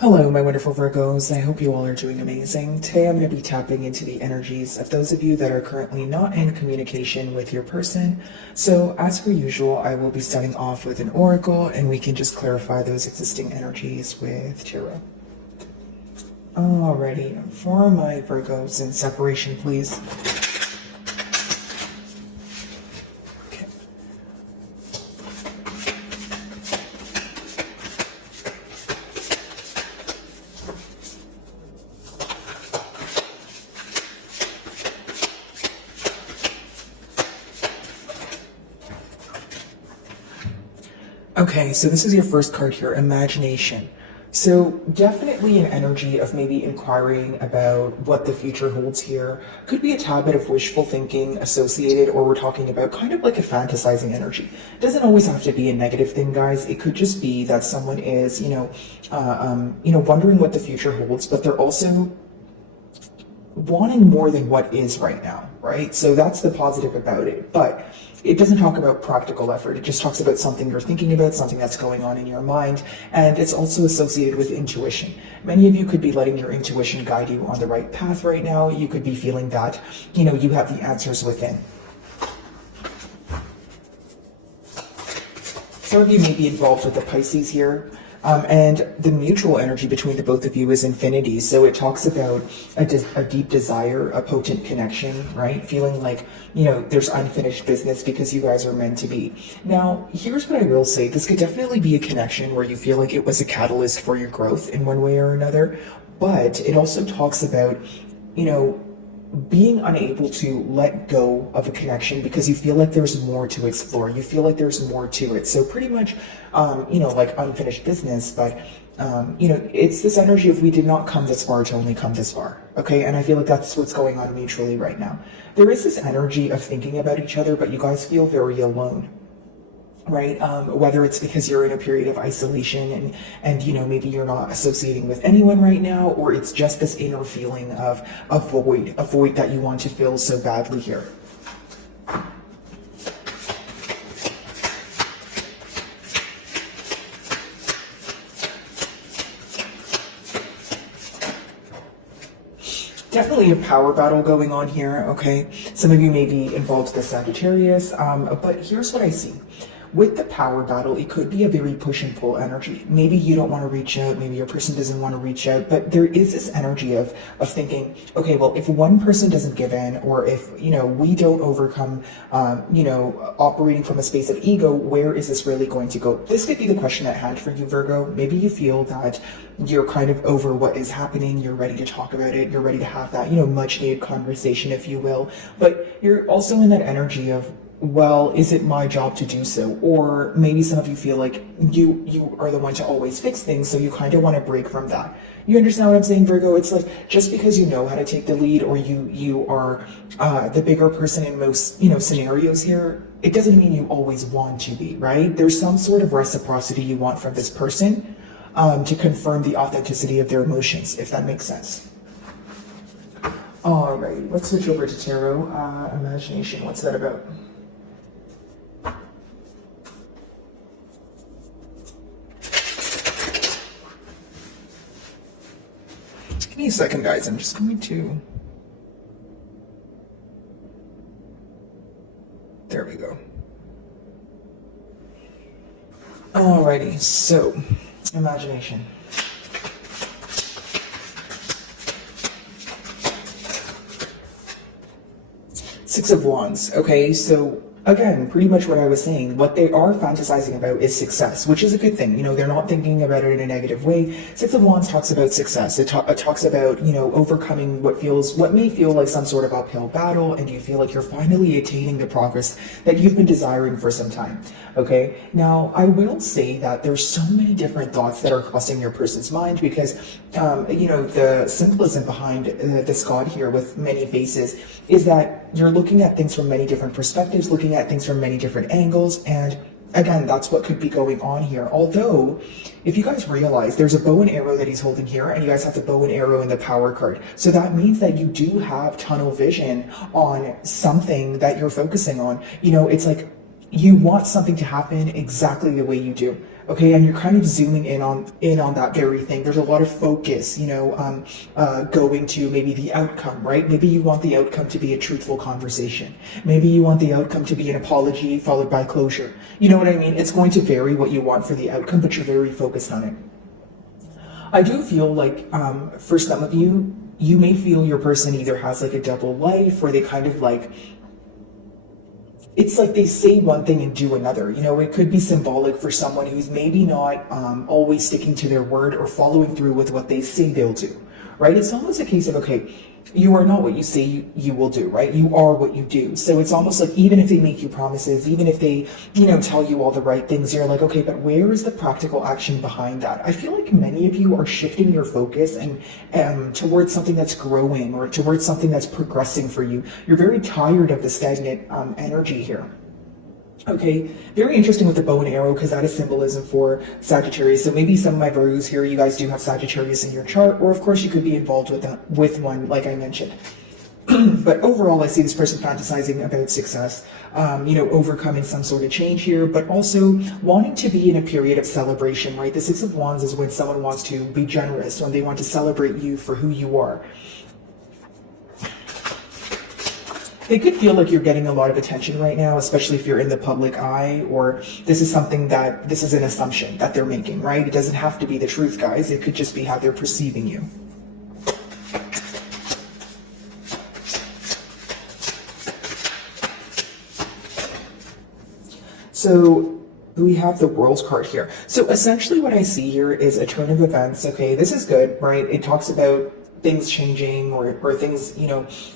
Hello, my wonderful Virgos. I hope you all are doing amazing. Today I'm going to be tapping into the energies of those of you that are currently not in communication with your person. So as per usual, I will be starting off with an oracle and we can just clarify those existing energies with tarot. Alrighty, for my Virgos in separation, please. Okay, so this is your first card here, imagination. So definitely an energy of maybe inquiring about what the future holds here. Could be a tad bit of wishful thinking associated, or we're talking about kind of like a fantasizing energy. It doesn't always have to be a negative thing, guys. It could just be that someone is, wondering what the future holds, but they're also wanting more than what is right now, right? So that's the positive about it. But it doesn't talk about practical effort. It just talks about something you're thinking about, something that's going on in your mind. And it's also associated with intuition. Many of you could be letting your intuition guide you on the right path right now. You could be feeling that, you have the answers within. Some of you may be involved with the Pisces here. And the mutual energy between the both of you is infinity. So it talks about a deep desire, a potent connection, right? Feeling like, there's unfinished business because you guys are meant to be. Now, here's what I will say. This could definitely be a connection where you feel like it was a catalyst for your growth in one way or another. But it also talks about, being unable to let go of a connection because you feel like there's more to explore. You feel like there's more to it. So pretty much, like unfinished business, but, it's this energy of we did not come this far to only come this far. Okay. And I feel like that's what's going on mutually right now. There is this energy of thinking about each other, but you guys feel very alone. Right? Whether it's because you're in a period of isolation and maybe you're not associating with anyone right now, or it's just this inner feeling of a void that you want to fill so badly here. Definitely a power battle going on here, okay? Some of you may be involved with the Sagittarius, but here's what I see. With the power battle, it could be a very push and pull energy. Maybe you don't want to reach out, maybe your person doesn't want to reach out, but there is this energy of thinking, okay, well, if one person doesn't give in, or if, we don't overcome, operating from a space of ego, where is this really going to go? This could be the question at hand for you, Virgo. Maybe you feel that you're kind of over what is happening, you're ready to talk about it, you're ready to have that, much needed conversation, if you will, but you're also in that energy of, well, is it my job to do so? Or maybe some of you feel like you are the one to always fix things, so you kind of want to break from that. You understand what I'm saying, Virgo? It's like, just because you know how to take the lead, or you are the bigger person in most, scenarios here, it doesn't mean you always want to be, right? There's some sort of reciprocity you want from this person to confirm the authenticity of their emotions, if that makes sense. All right, let's switch over to tarot. Imagination, what's that about? Give me a second, guys. I'm just going to... There we go. Alrighty, so, imagination. Six of Wands. Okay, so again, pretty much what I was saying, what they are fantasizing about is success, which is a good thing. They're not thinking about it in a negative way. Six of Wands talks about success. It talks about, overcoming what may feel like some sort of uphill battle, and you feel like you're finally attaining the progress that you've been desiring for some time. Okay, now I will say that there's so many different thoughts that are crossing your person's mind because, the symbolism behind this god here with many faces is that you're looking at things from many different perspectives, looking at things from many different angles, and again, that's what could be going on here. Although, if you guys realize, there's a bow and arrow that he's holding here, and you guys have the bow and arrow in the power card. So that means that you do have tunnel vision on something that you're focusing on. It's like you want something to happen exactly the way you do. Okay, and you're kind of zooming in on that very thing. There's a lot of focus, going to maybe the outcome, right? Maybe you want the outcome to be a truthful conversation. Maybe you want the outcome to be an apology followed by closure. You know what I mean? It's going to vary what you want for the outcome, but you're very focused on it. I do feel like for some of you, you may feel your person either has like a double life, or they kind of like, it's like they say one thing and do another. It could be symbolic for someone who's maybe not always sticking to their word or following through with what they say they'll do, right? It's almost a case of, okay, you are not what you say you will do, right? You are what you do. So it's almost like, even if they make you promises, even if they, tell you all the right things, you're like, okay, but where is the practical action behind that? I feel like many of you are shifting your focus and towards something that's growing, or towards something that's progressing for you. You're very tired of the stagnant energy here. Okay, very interesting with the bow and arrow, because that is symbolism for Sagittarius. So maybe some of my Virgos here, you guys do have Sagittarius in your chart, or of course you could be involved with one, like I mentioned. But overall, I see this person fantasizing about success, overcoming some sort of change here, but also wanting to be in a period of celebration, right? The Six of Wands is when someone wants to be generous, when they want to celebrate you for who you are. They could feel like you're getting a lot of attention right now, especially if you're in the public eye, or this is an assumption that they're making, right? It doesn't have to be the truth, guys. It could just be how they're perceiving you. So we have the World card here. So essentially what I see here is a turn of events. Okay, this is good, right? It talks about things changing, or things,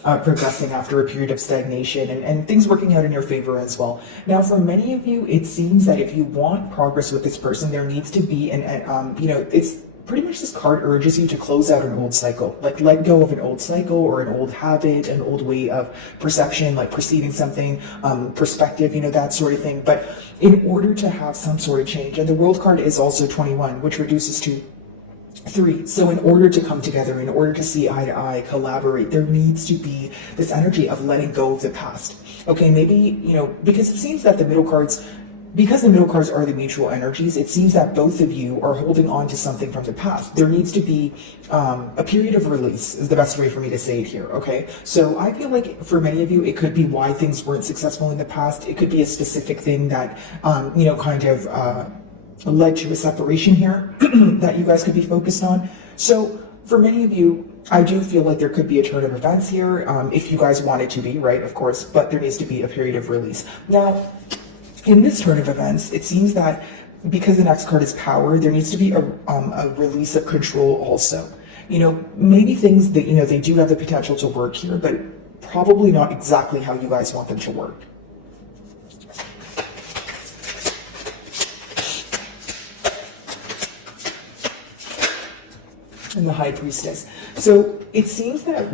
progressing after a period of stagnation, and things working out in your favor as well. Now, for many of you, it seems that if you want progress with this person, there needs to be it's pretty much, this card urges you to close out an old cycle, like let go of an old cycle or an old habit, an old way of perception, like perceiving something, perspective, that sort of thing. But in order to have some sort of change, and the World card is also 21, which reduces to 3. So in order to come together, in order to see eye to eye, collaborate, there needs to be this energy of letting go of the past. Okay, maybe, because it seems that the middle cards, because the middle cards are the mutual energies, it seems that both of you are holding on to something from the past. There needs to be a period of release, is the best way for me to say it here, okay? So I feel like for many of you, it could be why things weren't successful in the past. It could be a specific thing that, led to a separation here that you guys could be focused on. So for many of you, I do feel like there could be a turn of events here, if you guys want it to be, right, of course, but there needs to be a period of release. Now, in this turn of events, it seems that because the next card is power, there needs to be a release of control also. Maybe things that, they do have the potential to work here, but probably not exactly how you guys want them to work. And the High Priestess. So it seems that,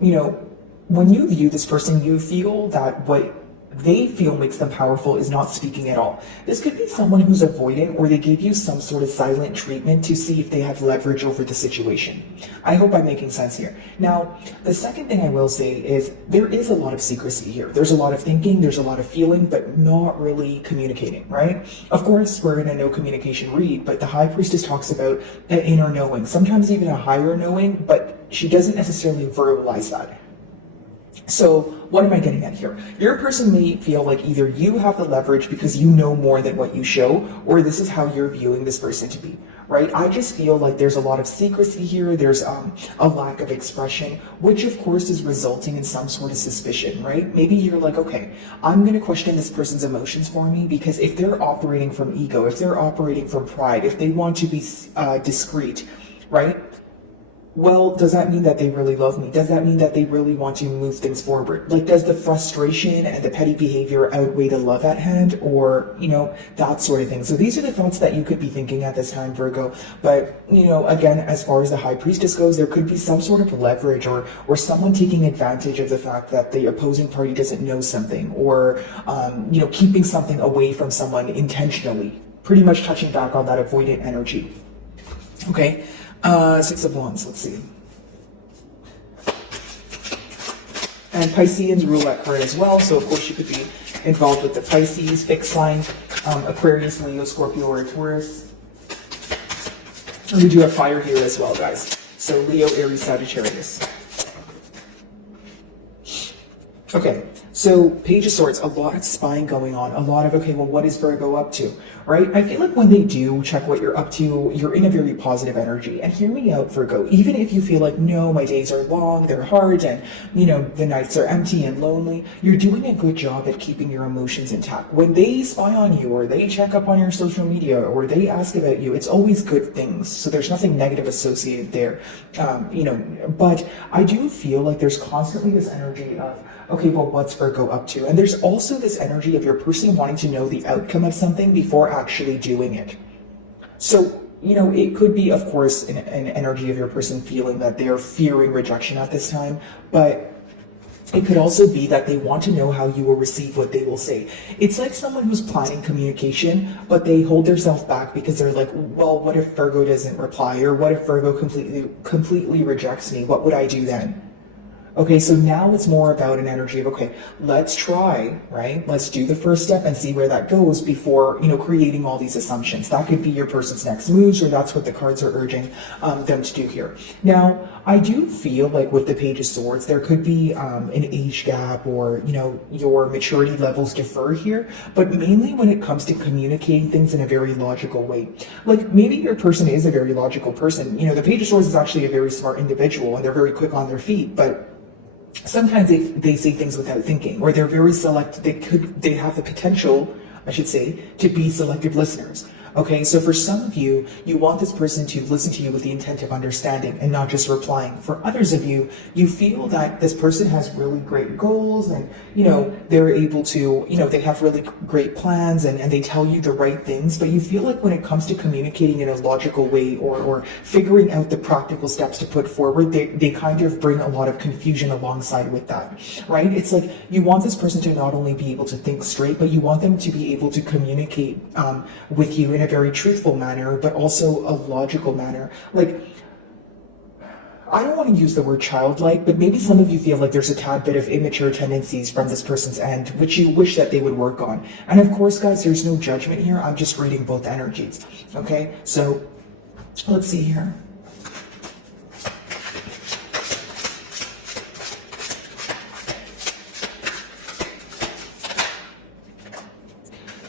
when you view this person, you feel that what they feel makes them powerful is not speaking at all. This could be someone who's avoidant, or they give you some sort of silent treatment to see if they have leverage over the situation. I hope I'm making sense here. Now, the second thing I will say is there is a lot of secrecy here. There's a lot of thinking, there's a lot of feeling, but not really communicating, right? Of course, we're in a no communication read, but the High Priestess talks about an inner knowing, sometimes even a higher knowing, but she doesn't necessarily verbalize that. So what am I getting at here? Your person may feel like either you have the leverage because you know more than what you show, or this is how you're viewing this person to be, right? I just feel like there's a lot of secrecy here. There's a lack of expression, which of course is resulting in some sort of suspicion, right? Maybe you're like, okay, I'm going to question this person's emotions for me, because if they're operating from ego, if they're operating from pride, if they want to be discreet, right? Well, does that mean that they really love me? Does that mean that they really want to move things forward? Like, does the frustration and the petty behavior outweigh the love at hand, or, that sort of thing? So these are the thoughts that you could be thinking at this time, Virgo. But, again, as far as the High Priestess goes, there could be some sort of leverage, or someone taking advantage of the fact that the opposing party doesn't know something, or, keeping something away from someone intentionally, pretty much touching back on that avoidant energy. Okay. Six of Wands, let's see. And Pisceans rule that card as well, so of course you could be involved with the Pisces fixed sign. Aquarius, Leo, Scorpio, or Taurus. And we do have fire here as well, guys. So Leo, Aries, Sagittarius. Okay, so Page of Swords, a lot of spying going on, a lot of, okay, well, what is Virgo up to, right? I feel like when they do check what you're up to, you're in a very positive energy. And hear me out, Virgo, even if you feel like, no, my days are long, they're hard, and, you know, the nights are empty and lonely, you're doing a good job at keeping your emotions intact. When they spy on you, or they check up on your social media, or they ask about you, it's always good things. So there's nothing negative associated there, you know, but I do feel like there's constantly this energy of, okay, well, what's Virgo up to? And there's also this energy of your person wanting to know the outcome of something before actually doing it. So, you know, it could be, of course, an energy of your person feeling that they're fearing rejection at this time, but it could also be that they want to know how you will receive what they will say. It's like someone who's planning communication, but they hold themselves back because they're like, well, what if Virgo doesn't reply? Or what if Virgo completely rejects me? What would I do then? Okay, so now it's more about an energy of, okay, let's try, right? Let's do the first step and see where that goes before, you know, creating all these assumptions. That could be your person's next moves, or that's what the cards are urging them to do here. Now, I do feel like with the Page of Swords, there could be an age gap, or, you know, your maturity levels differ here, but mainly when it comes to communicating things in a very logical way. Like, maybe your person is a very logical person. You know, the Page of Swords is actually a very smart individual, and they're very quick on their feet, but sometimes they say things without thinking, or they're very they have the potential, I should say, to be selective listeners. Okay, so for some of you, you want this person to listen to you with the intent of understanding and not just replying. For others of you, you feel that this person has really great goals, and, you know, they're able to, you know, they have really great plans, and they tell you the right things, but you feel like when it comes to communicating in a logical way, or figuring out the practical steps to put forward, they kind of bring a lot of confusion alongside with that, right? It's like you want this person to not only be able to think straight, but you want them to be able to communicate with you in a very truthful manner, but also a logical manner. Like, I don't want to use the word childlike, but maybe some of you feel like there's a tad bit of immature tendencies from this person's end, which you wish that they would work on. And of course, guys, there's no judgment here. I'm just reading both energies. Okay, so let's see here.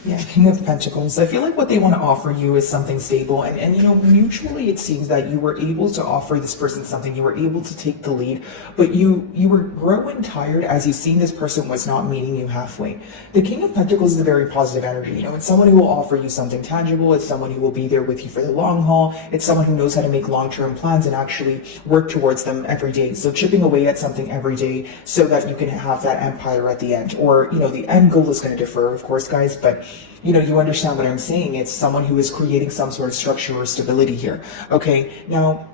Yeah, King of Pentacles. I feel like what they want to offer you is something stable, and you know, mutually it seems that you were able to offer this person something, you were able to take the lead, but you were growing tired as you seen this person was not meeting you halfway. The King of Pentacles is a very positive energy. You know, it's someone who will offer you something tangible, it's someone who will be there with you for the long haul, it's someone who knows how to make long-term plans and actually work towards them every day. So chipping away at something every day so that you can have that empire at the end. Or, you know, the end goal is going to differ, of course, guys, but you know, you understand what I'm saying. It's someone who is creating some sort of structure or stability here. Okay, now,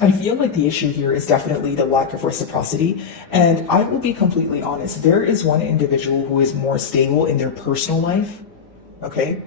I feel like the issue here is definitely the lack of reciprocity. And I will be completely honest. There is one individual who is more stable in their personal life, okay?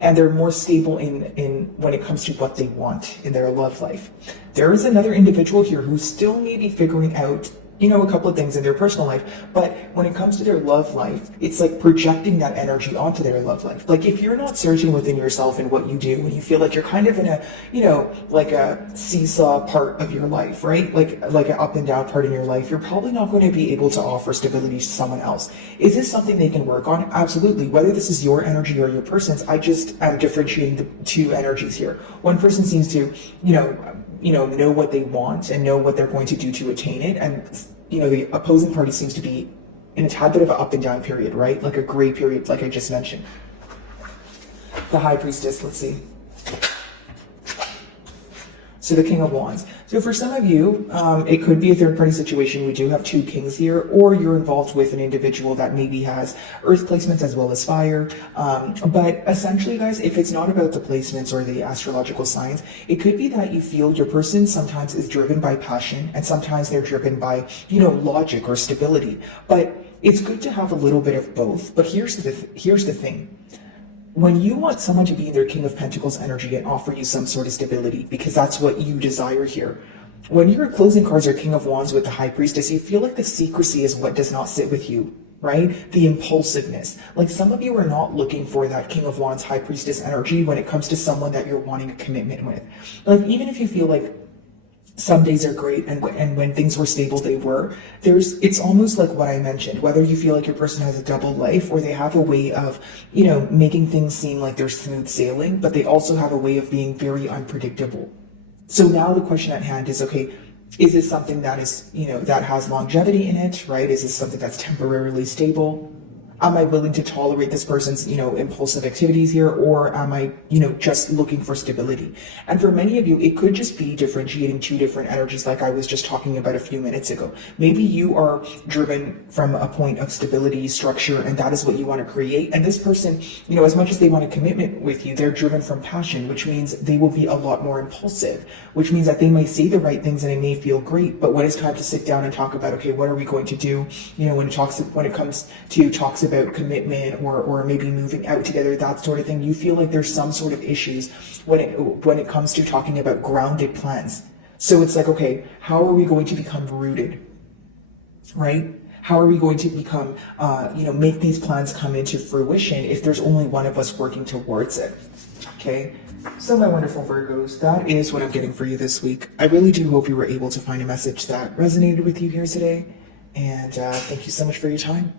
And they're more stable in when it comes to what they want in their love life. There is another individual here who's still maybe figuring out, you know, a couple of things in their personal life, but when it comes to their love life, it's like projecting that energy onto their love life. Like, if you're not searching within yourself and what you do, and you feel like you're kind of in a, you know, like a seesaw part of your life, right? Like an up and down part in your life, you're probably not going to be able to offer stability to someone else. Is this something they can work on? Absolutely. Whether this is your energy or your person's, I just am differentiating the two energies here. One person seems to, know what they want and know what they're going to do to attain it, and you know, the opposing party seems to be in a tad bit of an up and down period, right? Like a gray period, like I just mentioned. The High Priestess, let's see. So the King of Wands. So for some of you, it could be a third-party situation. We do have two kings here, or you're involved with an individual that maybe has earth placements as well as fire. But essentially, guys, if it's not about the placements or the astrological signs, it could be that you feel your person sometimes is driven by passion, and sometimes they're driven by, you know, logic or stability. But it's good to have a little bit of both. But here's the thing. When you want someone to be in their King of Pentacles energy and offer you some sort of stability, because that's what you desire here, when your closing cards are King of Wands with the High Priestess, you feel like the secrecy is what does not sit with you, right? The impulsiveness. Like some of you are not looking for that King of Wands, High Priestess energy when it comes to someone that you're wanting a commitment with. Like even if you feel like some days are great and when things were stable they were, it's almost like what I mentioned, whether you feel like your person has a double life or they have a way of, you know, making things seem like they're smooth sailing, but they also have a way of being very unpredictable. So now the question at hand is, okay, is this something that is, you know, that has longevity in it, right? Is this something that's temporarily stable? Am I willing to tolerate this person's, you know, impulsive activities here, or am I, you know, just looking for stability? And for many of you, it could just be differentiating two different energies like I was just talking about a few minutes ago. Maybe you are driven from a point of stability, structure, and that is what you want to create. And this person, you know, as much as they want a commitment with you, they're driven from passion, which means they will be a lot more impulsive, which means that they may say the right things and it may feel great, but when it's time to sit down and talk about, okay, what are we going to do? You know, when it comes to talks about commitment or maybe moving out together, that sort of thing, you feel like there's some sort of issues when it comes to talking about grounded plans. So it's like, okay, how are we going to become rooted, right? How are we going to become, you know, make these plans come into fruition if there's only one of us working towards it? Okay. So my wonderful Virgos, that is what I'm getting for you this week. I really do hope you were able to find a message that resonated with you here today. And thank you so much for your time.